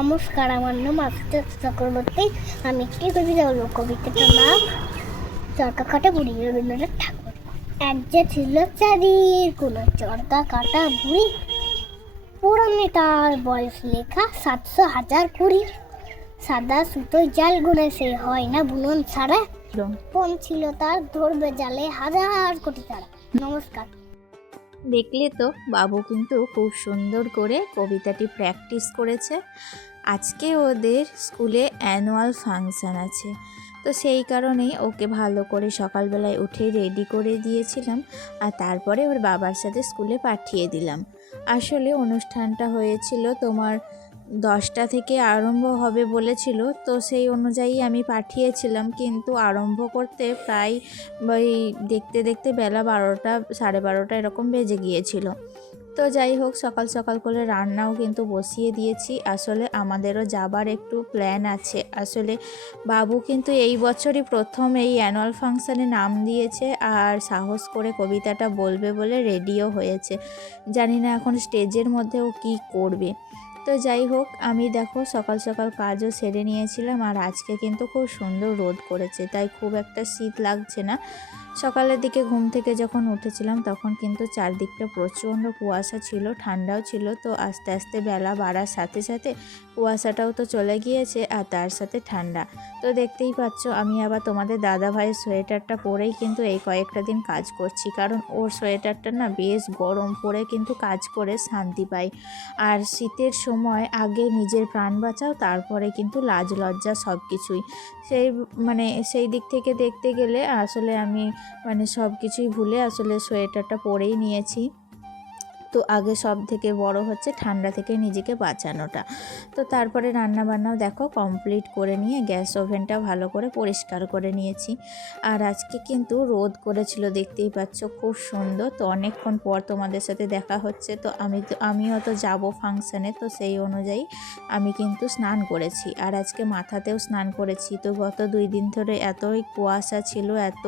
নমস্কার, আমার নাম আফিতা চক্রবর্তী। আমি একটি কবিতা বলবো। কবিতাটার নাম চরকা কাটা বুড়ি, রবীন্দ্রনাথ ঠাকুর। এক যে ছিল চাঁদির কোনো চরকা কাটা বুড়ি, পুরাণে তার বয়স লেখা 700,000 কুড়ি। সাদা সুতোয় জাল গুনে সে হয় না বুনন ছাড়া, কোন ছিল তার ধরবে জালে 1000 কোটি তারা। নমস্কার। দেখলে তো, বাবু কিন্তু খুব সুন্দর করে কবিতাটি প্র্যাকটিস করেছে। আজকে ওদের স্কুলে অ্যানুয়াল ফাংশান আছে, তো সেই কারণেই ওকে ভালো করে সকালবেলায় উঠে রেডি করে দিয়েছিলাম, আর তারপরে ওর বাবার সাথে স্কুলে পাঠিয়ে দিলাম। আসলে অনুষ্ঠানটা হয়েছিল তোমার 10টা থেকে আরম্ভ হবে বলেছিল, তো সেই অনুযায়ী আমি পাঠিয়েছিলাম, কিন্তু আরম্ভ করতে প্রায় ওই দেখতে দেখতে বেলা 12টা 12:30 এরকম বেজে গিয়েছিল। তো যাই হোক, সকাল সকাল করে রান্নাও কিন্তু বসিয়ে দিয়েছি। আসলে আমাদেরও যাবার একটু প্ল্যান আছে। আসলে বাবু কিন্তু এই বছরই প্রথম এই অ্যানুয়াল ফাংশানে নাম দিয়েছে, আর সাহস করে কবিতাটা বলবে বলে রেডিও হয়েছে। জানি না এখন স্টেজের মধ্যে ও কী করবে। তো যাই হোক, আমি দেখো সকাল সকাল কাজও সেরে নিয়েছিলাম, আর আজকে কিন্তু খুব সুন্দর রোদ করেছে, তাই খুব একটা শীত লাগছে না। সকালের দিকে ঘুম থেকে যখন উঠেছিলাম তখন কিন্তু চারদিকটা প্রচণ্ড কুয়াশা ছিল, ঠান্ডাও ছিল। তো আস্তে আস্তে বেলা বাড়ার সাথে সাথে কুয়াশাটাও তো চলে গিয়েছে, আর তার সাথে ঠান্ডা। তো দেখতেই পাচ্ছ, আমি আবার তোমাদের দাদা ভাইয়ের সোয়েটারটা পরেই কিন্তু এই কয়েকটা দিন কাজ করছি, কারণ ওর সোয়েটারটা না বেশ গরম, পরে কিন্তু কাজ করে শান্তি পাই। আর শীতের সময় আগে নিজের প্রাণ বাঁচাও, তারপরে কিন্তু লাজ লজ্জা সব কিছুই। সেই দিক থেকে দেখতে গেলে আসলে আমি সব কিছুই ভুলে আসলে সোয়েটারটা পরেই নিয়েছি। তো আগে সব থেকে বড় হচ্ছে ঠান্ডা থেকে নিজেকে বাঁচানোটা। তো তারপরে রান্নাবান্নাও দেখো কমপ্লিট করে নিয়ে গ্যাস ওভেনটা ভালো করে পরিষ্কার করে নিয়েছি। আর আজকে কিন্তু রোদ করেছিল, দেখতেই পাচ্ছ খুব সুন্দর। তো অনেকক্ষণ পর তোমাদের সাথে দেখা হচ্ছে। তো আমিও তো যাব ফাংশানে, তো সেই অনুযায়ী আমি কিন্তু স্নান করেছি, আর আজকে মাথাতেও স্নান করেছি। তো গত 2 দিন ধরে এতই কুয়াশা ছিল, এত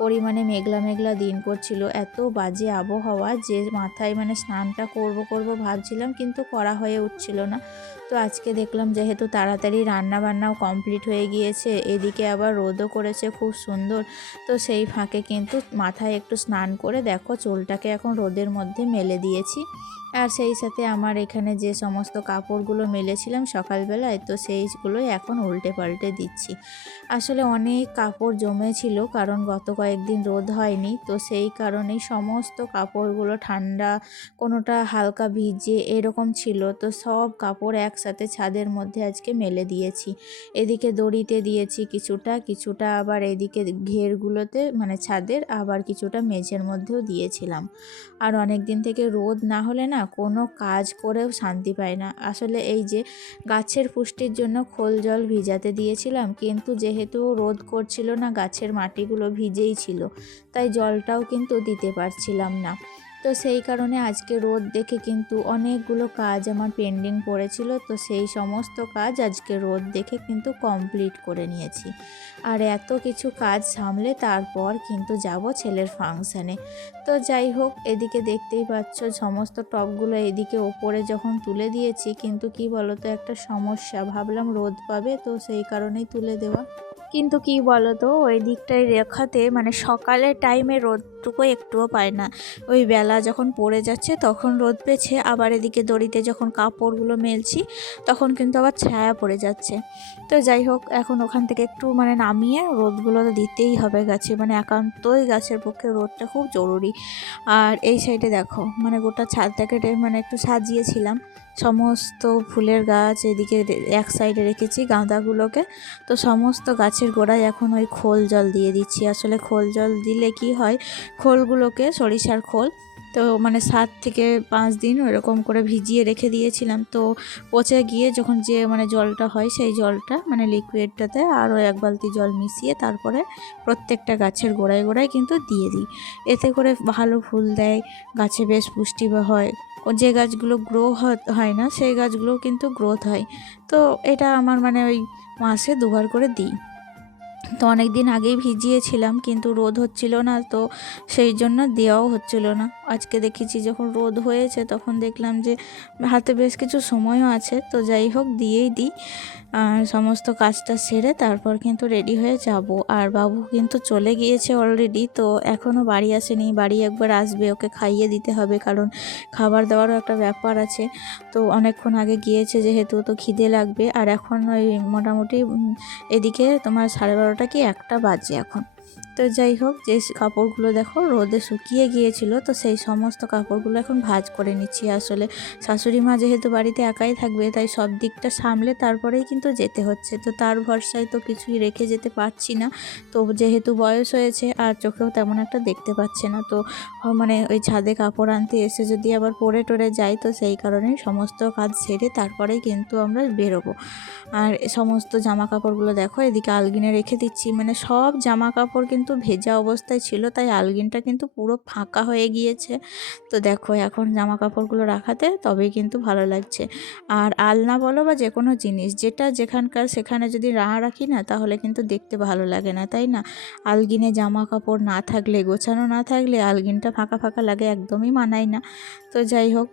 পরিমাণে মেঘলা মেঘলা দিন করছিল, এত বাজে আবহাওয়া যে মাথায় স্নানটা করব ভাবছিলাম, কিন্তু করা হয়ে উঠছিল না। তো আজকে দেখলাম যেহেতু তাড়াতাড়ি রান্না বান্নাও কমপ্লিট হয়ে গিয়েছে, এদিকে আবার রোদও করেছে খুব সুন্দর, তো সেই ফাঁকে কিন্তু মাথায় একটু স্নান করে দেখো চুলটাকে এখন রোদের মধ্যে মেলে দিয়েছি। আর সেই সাথে আমার এখানে যে সমস্ত কাপড়গুলো মেলেছিলাম সকালবেলায়, তো সেইগুলোই এখন উল্টে পাল্টে দিচ্ছি। আসলে অনেক কাপড় জমেছিল, কারণ গত কয়েকদিন রোদ হয়নি, তো সেই কারণেই সমস্ত কাপড়গুলো ঠান্ডা, কোনোটা হালকা ভিজে এরকম ছিল। তো সব কাপড় একসাথে ছাদের মধ্যে আজকে মেলে দিয়েছি। এদিকে দড়িতে দিয়েছি কিছুটা আবার এদিকে ঘেরগুলোতে ছাদের, আবার কিছুটা মেঝের মধ্যেও দিয়েছিলাম। আর অনেক দিন থেকে রোদ না হলে না কোনো কাজ করেও শান্তি পায় না। আসলে এই যে গাছের পুষ্টির জন্য খোল জল ভিজাতে দিয়েছিলাম, কিন্তু যেহেতু রোদ করছিল না, গাছের মাটিগুলো ভিজেই ছিল, তাই জলটাও কিন্তু দিতে পারছিলাম না। তো সেই কারণে আজকে রোদ দেখে কিন্তু অনেকগুলো কাজ আমার পেন্ডিং পড়েছিল, তো সেই সমস্ত কাজ আজকে রোদ দেখে কিন্তু কমপ্লিট করে নিয়েছি। আর এত কিছু কাজ সামলে তারপর কিন্তু যাব ছেলের ফাংশানে। তো যাই হোক, এদিকে দেখতেই পাচ্ছ সমস্ত টবগুলো এদিকে ওপরে যখন তুলে দিয়েছি, কিন্তু কি বলতো একটা সমস্যা, ভাবলাম রোদ পাবে, তো সেই কারণেই তুলে দেওয়া। কিন্তু কি বলতো, ওই দিকটায় রেখাতে সকালের টাইমে রোদটুকু একটুও পায় না। ওই বেলা যখন পড়ে যাচ্ছে তখন রোদ পেয়েছে, আবার এদিকে দড়িতে যখন কাপড়গুলো মেলছি তখন কিন্তু আবার ছায়া পড়ে যাচ্ছে। তো যাই হোক, এখন ওখান থেকে একটু নামিয়ে রোদগুলো তো দিতেই হবে গাছে, একান্তই গাছের পক্ষে রোদটা খুব জরুরি। আর এই সাইডে দেখো গোটা ছাদটাকে একটু সাজিয়েছিলাম, সমস্ত ফুলের গাছ এদিকে এক সাইডে রেখেছি গাঁদাগুলোকে। তো সমস্ত গাছের গোড়ায় এখন ওই খোল জল দিয়ে দিচ্ছি। আসলে খোল জল দিলে কি হয়, খোলগুলোকে, সরিষার খোল, তো 7 থেকে 5 দিন এরকম করে ভিজিয়ে রেখে দিয়েছিলাম, তো পচে গিয়ে যখন যে জলটা হয় সেই জলটা লিকুইডটাতে আরও 1 বালতি জল মিশিয়ে তারপরে প্রত্যেকটা গাছের গোড়ায় গোড়ায় কিন্তু দিয়ে দিই। এতে করে ভালো ফুল দেয়, গাছে বেশ পুষ্টি হয়। যে গাছগুলো গ্রো হয় না সেই গাছগুলোও কিন্তু গ্রোথ হয়। তো এটা আমার ওই মাসে 2বার করে দিই। তো অনেক দিন আগেই ভিজিয়েছিলাম, কিন্তু রোদ হচ্ছিল না, তো সেই জন্য দেওয়াও হচ্ছিল না। আজকে দেখেছি যখন রোদ হয়েছে তখন দেখলাম যে হাতে বেশ কিছু সময়ও আছে, তো যাই হোক দিয়েই দিই। আর সমস্ত কাজটা সেরে তারপর কিন্তু রেডি হয়ে যাব। আর বাবু কিন্তু চলে গিয়েছে অলরেডি, তো এখনও বাড়ি আসেনি। বাড়ি একবার আসবে, ওকে খাইয়ে দিতে হবে, কারণ খাবার দাবারও একটা ব্যাপার আছে। তো অনেকক্ষণ আগে গিয়েছে যেহেতু, তো খিদে লাগবে। আর এখন ওই মোটামুটি এদিকে তোমার 12:30 কি 1টা বাজে এখন। তো যাই হোক, যে কাপড়গুলো দেখো রোদে শুকিয়ে গিয়েছিল, তো সেই সমস্ত কাপড়গুলো এখন ভাঁজ করে নিচ্ছি। আসলে শাশুড়ি মা যেহেতু বাড়িতে একাই থাকবে, তাই সব দিকটা সামলে তারপরেই কিন্তু যেতে হচ্ছে। তো তার ভরসায় তো কিছুই রেখে যেতে পারছি না। তো যেহেতু বয়স হয়েছে আর চোখেও তেমন একটা দেখতে পাচ্ছে না, তো মানে ওই ছাদে কাপড় আনতে এসে যদি আবার পরে টরে যাই, তো সেই কারণেই সমস্ত কাজ সেরে তারপরেই কিন্তু আমরা বেরোবো। আর সমস্ত জামা কাপড়গুলো দেখো এদিকে আলগিনে রেখে দিচ্ছি। মানে সব জামা কাপড় কিন্তু ভেজা অবস্থায় ছিল, তাই আলগিনটা কিন্তু পুরো ফাঁকা হয়ে গিয়েছে। তো দেখো এখন জামা কাপড়গুলো রাখাতে তবেই কিন্তু ভালো লাগছে। আর আলনা বলো বা যে কোনো জিনিস, যেটা যেখানকার সেখানে যদি রাখি না, তাহলে কিন্তু দেখতে ভালো লাগে না, তাই না? আলগিনে জামা কাপড় না থাকলে, গোছানো না থাকলে আলগিনটা ফাঁকা ফাঁকা লাগে, একদমই মানায় না। তো যাই হোক,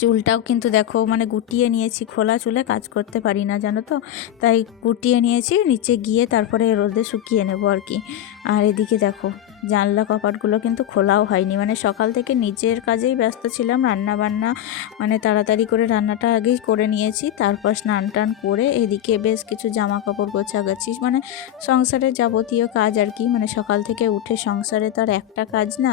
চুলটাও কিন্তু দেখো মানে গুটিয়ে নিয়েছি, খোলা চুলে কাজ করতে পারি না জানো তো, তাই গুটিয়ে নিয়েছি, নিচে গিয়ে তারপরে রোদে শুকিয়ে নেবো আর কি। আর এদিকে দেখো জানলা কপাটগুলো কিন্তু খোলাও হয়নি, মানে সকাল থেকে নিজের কাজেই ব্যস্ত ছিলাম। রান্না বান্না মানে তাড়াতাড়ি করে রান্নাটা আগেই করে নিয়েছি, তারপর স্নান টান করে এদিকে বেশ কিছু জামা কাপড় গোছাগাছি, মানে সংসারের যাবতীয় কাজ আর কি। মানে সকাল থেকে উঠে সংসারে তো আর একটা কাজ না,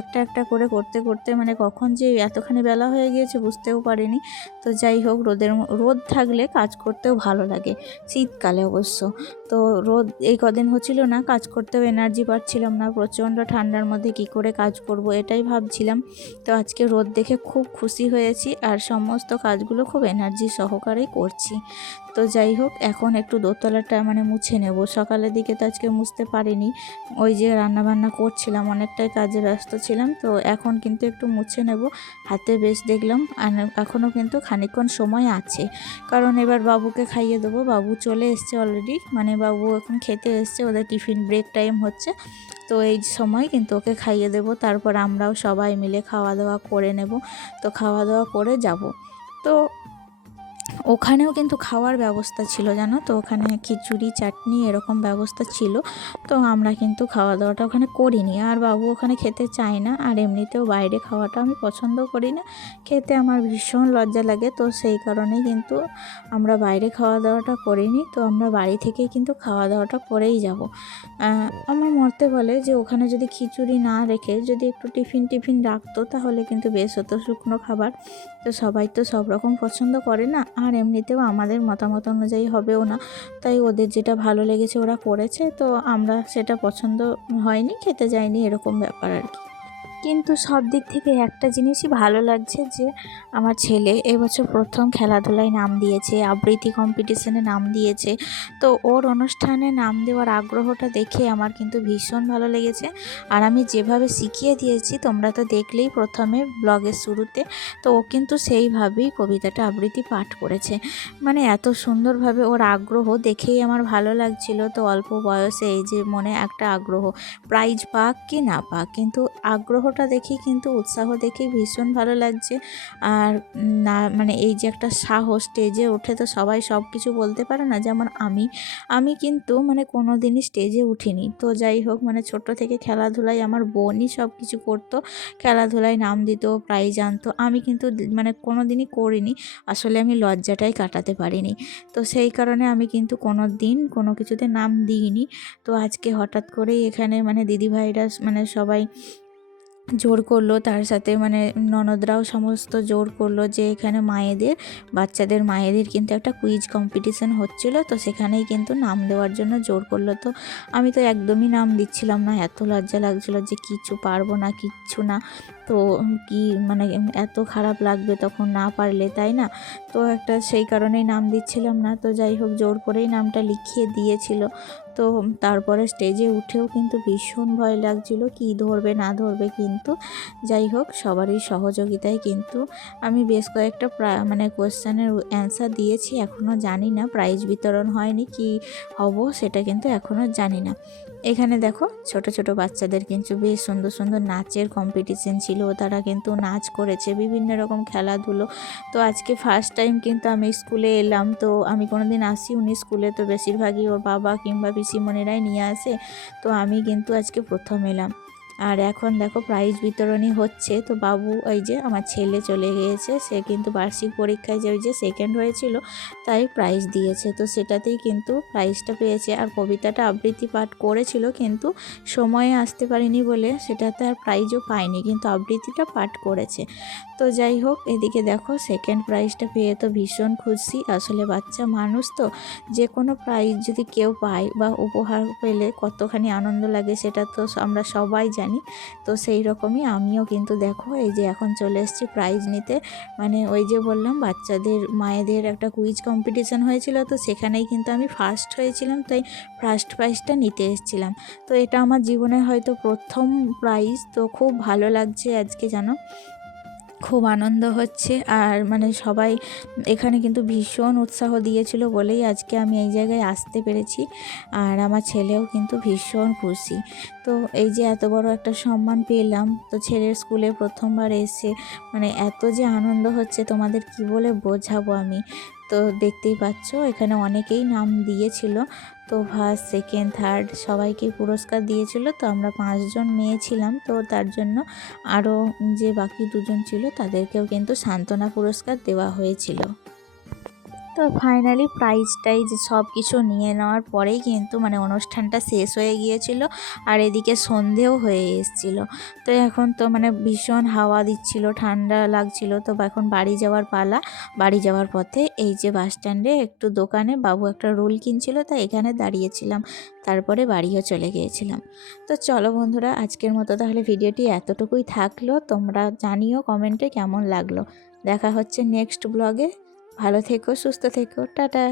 একটা একটা করে করতে করতে মানে কখন যে এতখানি বেলা হয়ে গিয়েছে বুঝতেও পারিনি। তো যাই হোক, রোদ থাকলে কাজ করতেও ভালো লাগে, শীতকালে অবশ্য। তো রোদ এই কদিন হচ্ছিল না, কাজ করতেও এনার্জি পাচ্ছিলাম না, প্রচণ্ড ঠান্ডার মধ্যে কি করে কাজ করব এটাই ভাবছিলাম। তো আজকে রোদ দেখে খুব খুশি হয়েছি, আর সমস্ত কাজগুলো খুব এনার্জি সহকারেই করছি। তো যাই হোক, এখন একটু দোতলাটা মানে মুছে নেব। সকালের দিকে তো আজকে মুছতে পারিনি, ওই যে রান্নাবান্না করছিলাম, অনেকটাই কাজে ব্যস্ত ছিলাম। তো এখন কিন্তু একটু মুছে নেব। হাতে বেশ দেখলাম, আর এখনও কিন্তু খানিকক্ষণ সময় আছে, কারণ এবার বাবুকে খাইয়ে দেবো। বাবু চলে এসছে অলরেডি, মানে বাবু এখন খেতে এসছে, ওদের টিফিন ব্রেক টাইম হচ্ছে। তো এই সময় কিন্তু ওকে খাইয়ে দেবো, তারপর আমরাও সবাই মিলে খাওয়া দাওয়া করে নেব। তো খাওয়া দাওয়া করে যাব। তো ওখানেও কিন্তু খাওয়ার ব্যবস্থা ছিল জানো তো, ওখানে খিচুড়ি চাটনি এরকম ব্যবস্থা ছিল। তো আমরা কিন্তু খাওয়া দাওয়াটা ওখানে করিনি, আর বাবু ওখানে খেতে চায় না। আর এমনিতেও বাইরে খাওয়াটা আমি পছন্দ করি না, খেতে আমার ভীষণ লজ্জা লাগে। তো সেই কারণেই কিন্তু আমরা বাইরে খাওয়া দাওয়াটা করিনি। তো আমরা বাড়ি থেকেই কিন্তু খাওয়া দাওয়াটা করেই যাব। আমার মতে বলে যে ওখানে যদি খিচুড়ি না রেখে যদি একটু টিফিন রাখতো, তাহলে কিন্তু বেশ হতো, শুকনো খাবার। তো সবাই তো সব রকম পছন্দ করে না, আর এমনিতেও আমাদের মতামত অনুযায়ী হবেও না। তাই ওদের যেটা ভালো লেগেছে ওরা করেছে, তো আমরা সেটা পছন্দ হয়নি, খেতে যাইনি, এরকম ব্যাপার আর কি। কিন্তু সব দিক থেকে একটা জিনিসই ভালো লাগছে, যে আমার ছেলে এবছর প্রথম খেলাধুলায় নাম দিয়েছে, আবৃত্তি কম্পিটিশনে নাম দিয়েছে। তো ওর অনুষ্ঠানে নাম দেওয়ার আগ্রহটা দেখে আমার কিন্তু ভীষণ ভালো লেগেছে। আর আমি যেভাবে শিখিয়ে দিয়েছি তোমরা তো দেখলেই প্রথমে ব্লগের শুরুতে, তো ও কিন্তু সেইভাবেই কবিতাটা আবৃত্তি পাঠ করেছে। মানে এত সুন্দরভাবে ওর আগ্রহ দেখেই আমার ভালো লাগছিল। তো অল্প বয়সে এই যে মনে একটা আগ্রহ, প্রাইজ পাক কি না পাক, কিন্তু আগ্রহটা দেখেই কিন্তু উৎসাহ দেখেই ভীষণ ভালো লাগছে। আর না মানে এই যে একটা সাহস, স্টেজে উঠে তো সবাই সব কিছু বলতে পারে না, যেমন আমি কিন্তু মানে কোনো দিনই স্টেজে উঠিনি। তো যাই হোক, মানে ছোট থেকে খেলাধুলায় আমার বোনই সব কিছু করতো, খেলাধুলায় নাম দিত, প্রাইজ আনতো। আমি কিন্তু মানে কোনো দিনই করিনি, আসলে আমি লজ্জাটাই কাটাতে পারিনি। তো সেই কারণে আমি কিন্তু কোনো দিন কোনো কিছুতে নাম দিইনি। তো আজকে হঠাৎ করেই এখানে মানে দিদিভাইরা মানে সবাই জোর করলো, তার সাথে মানে ননদরাও সমস্ত জোর করলো, যে এখানে বাচ্চাদের মায়েদের কিন্তু একটা কুইজ কম্পিটিশান হচ্ছিলো, তো সেখানেই কিন্তু নাম দেওয়ার জন্য জোর করলো। তো আমি তো একদমই নাম দিচ্ছিলাম না, এত লজ্জা লাগছিলো যে কিছু পারবো না, কিচ্ছু না। তো কি মানে এত খারাপ লাগবে তখন না পারলে, তাই না? তো একটা সেই কারণেই নাম দিচ্ছিলাম না। তো যাই হোক জোর করেই নামটা লিখিয়ে দিয়েছিল। তো তারপরে স্টেজে উঠেও কিন্তু ভীষণ ভয় লাগছিল কি ধরবে না ধরবে, কিন্তু যাই হোক সবারই সহযোগিতায় কিন্তু আমি বেশ কয়েকটা মানে কোয়েশ্চেনের অ্যান্সার দিয়েছি। এখনও জানি না, প্রাইজ বিতরণ হয়নি, কি হব সেটা কিন্তু এখনও জানি না। এখানে দেখো ছোট ছোট বাচ্চাদের কিন্তু বেশ সুন্দর সুন্দর নাচের কম্পিটিশন ছিল, তারা কিন্তু নাচ করেছে, বিভিন্ন রকম খেলাধুলো। তো আজকে ফার্স্ট টাইম কিন্তু আমি স্কুলে এলাম, তো আমি কোনোদিন আসিওনি স্কুলে, তো বেশিরভাগই ওর বাবা কিংবা পিসিমণিরাই নিয়ে আসে, তো আমি কিন্তু আজকে প্রথম এলাম। আর এখন দেখো প্রাইজ বিতরণী হচ্ছে। তো বাবু ওই যে আমার ছেলে চলে গিয়েছে, সে কিন্তু বার্ষিক পরীক্ষায় যে ওই যে সেকেন্ড হয়েছিল তাই প্রাইজ দিয়েছে, তো সেটাতেই কিন্তু প্রাইজটা পেয়েছে। আর কবিতাটা আবৃত্তি পাঠ করেছিল কিন্তু সময়ে আসতে পারিনি বলে সেটাতে আর প্রাইজও পায়নি, কিন্তু আবৃত্তিটা পাঠ করেছে। তো যাই হোক এদিকে দেখো সেকেন্ড প্রাইজটা পেয়ে তো ভীষণ খুশি। আসলে বাচ্চা মানুষ তো, যে কোনো প্রাইজ যদি কেউ পায় বা উপহার পেলে কতখানি আনন্দ লাগে সেটা তো আমরা সবাই জানি। তো সেই রকমই আমিও কিন্তু দেখো এই যে এখন চলে এসেছি প্রাইজ নিতে। মানে ওই যে বললাম বাচ্চাদের মায়েদের একটা কুইজ কম্পিটিশন হয়েছিল, তো সেখানেই কিন্তু আমি ফার্স্ট হয়েছিলাম, তাই ফার্স্ট প্রাইজটা নিতে এসেছিলাম। তো এটা আমার জীবনে হয়তো প্রথম প্রাইজ, তো খুব ভালো লাগছে আজকে, জানো খুব আনন্দ হচ্ছে। আর মানে সবাই এখানে কিন্তু ভীষণ উৎসাহ দিয়েছিল বলেই আজকে আমি এই জায়গায় আসতে পেরেছি। আর আমার ছেলেও কিন্তু ভীষণ খুশি। তো এই যে এত বড় একটা সম্মান পেলাম, তো ছেলের স্কুলে প্রথমবার এসে মানে এত যে আনন্দ হচ্ছে তোমাদের কি বলে বোঝাবো আমি। তো দেখতেই পাচ্ছ এখানে অনেকেই নাম দিয়েছিল, তো ফার্স্ট সেকেন্ড থার্ড সবাইকে পুরস্কার দিয়েছিল। তো আমরা 5 জন মেয়ে ছিলাম, তো তার জন্য আরও যে বাকি 2 জন ছিল তাদেরকেও কিন্তু সান্ত্বনা পুরস্কার দেওয়া হয়েছিল। তো ফাইনালি প্রাইজ টাইজ সব কিছু নিয়ে নেওয়ার পরেই কিন্তু মানে অনুষ্ঠানটা শেষ হয়ে গিয়েছিল। আর এদিকে সন্ধেও হয়ে এসেছিলো। তো এখন তো মানে ভীষণ হাওয়া দিচ্ছিল, ঠান্ডা লাগছিল। তো এখন বাড়ি যাওয়ার পালা। বাড়ি যাওয়ার পথে এই যে বাস স্ট্যান্ডে একটু দোকানে বাবু একটা রোল কিনছিল, তাই এখানে দাঁড়িয়েছিলাম, তারপরে বাড়িও চলে গিয়েছিলাম। তো চলো বন্ধুরা আজকের মতো তাহলে ভিডিওটি এতটুকুই থাকলো। তোমরা জানিও কমেন্টে কেমন লাগলো। দেখা হচ্ছে নেক্সট ব্লগে। ভালো থেকো, সুস্থ থেকো, টাটা।